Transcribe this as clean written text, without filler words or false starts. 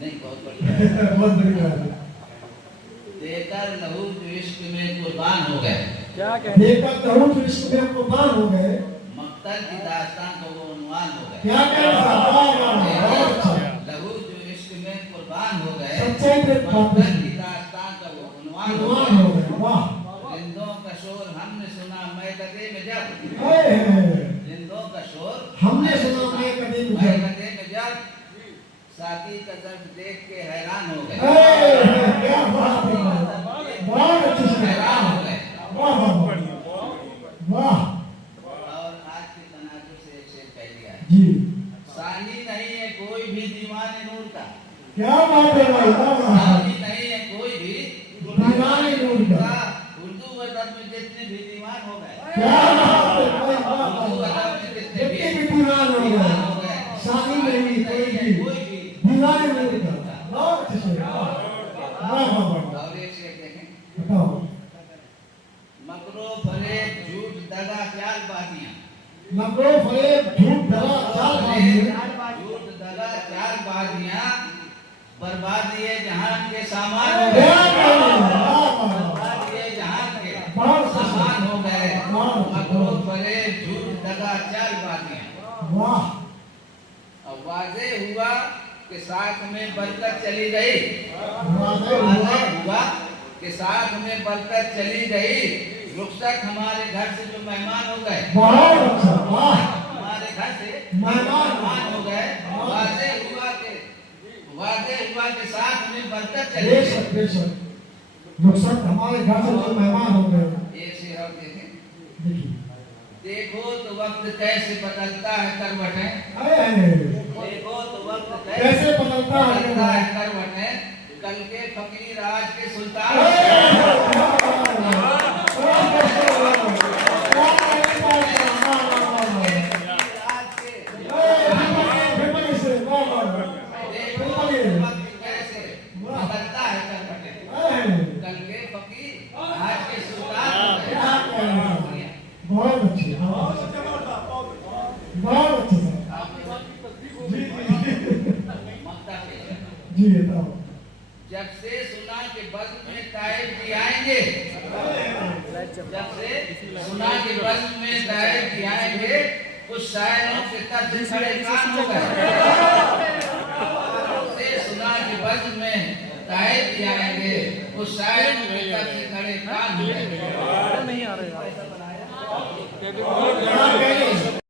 नहीं, बहुत बढ़िया। बहुत बढ़िया है। देकर लहू जो इश्क में कुर्बान हो गए, क्या कहते देकर लहू जो इश्क में कुर्बान हो गए, मक्तल की दास्तान का वो उन्वान हो गए। क्या कह रहा है? वाह वाह बहुत अच्छा। लहू जो इश्क में कुर्बान हो गए, सच्चाई पे मक्तल की दास्तान का वो उन्वान हो कुर्बान हो गए। गए। वाह। रिंदों का शोर हमने सुना मैं कदे में जब, हाय हाय। रिंदों का शोर हमने सुना मैं कदे में मैं जब। कदे में जब, साथी का दर्द देख के हैरान हो गए। हाय हाय, क्या बात है। बहुत अच्छी से हैरान हो गए। वाह वाह वाह। और आज के तनाजुर से एक शेर कह दिया है, जी सानी नहीं है कोई भी दीवाने नूर का, क्या बात है भाई। वाह वाह। सानी नहीं है कोई भी दीवाने नूर का। उर्दू अदब में जितने भी दीवान हो गए, क्या बात है भाई। वाह उर्दू वाह। अदब में जितने जितने भी दीवान हो दीवान गए, हो गए, शादी नहीं कोई भी दीवाने नूर का। बहुत अच्छे से। वाह वाह वाह। और एक शेर देखें, बताओ। मकरो फरेब झूठ दगा चाल बाजियां, मकरो फरेब झूठ दगा चालबाजी, झूठ दगा चाल बाजियां, बर्बादी है जहान के सामान हो गए, क्या कहने? वाह वाह। बर्बादी है जहान के बहुत सामान हो गए। वाह। मकरो फरेब झूठ दगा चाल बाजियां। वाह। अब वाजे हुआ कि साथ में बरकत चली गई, वाह वाजे हुआ कि साथ में बरकत चली गई, रुखसत हमारे घर से जो मेहमान हो गए, बहुत अच्छा। वाह। हमारे घर से मेहमान हो गए, वाजे हुआ के साथ में बरकत चली बेशक गई। बेशक। रुखसत हमारे घर से जो मेहमान हो गए। एक शेर और देखें, देखिए। देखो तो वक्त कैसे बदलता है करवटें, हाय हाय। देखो तो वक्त कैसे बदलता है करवटें, कल के फकीर आज के सुल्तान। कैसे बदलता है करवटें, कल के फकीर आज के सुल्तान। बहुत अच्छे। बहुत अच्छे सर। मक्ता पेश है। जी बताओ। जब से सुना के बज़्म में ताइब भी आएंगे, जब से सुना के बज़्म में ताइब भी आएंगे, कुछ शायरों के तब से खड़े कान हो गए। जब से सुना के बज़्म में ताइब भी आएंगे, कुछ शायरों के तब से खड़े कान हो गए। नहीं आ रहे।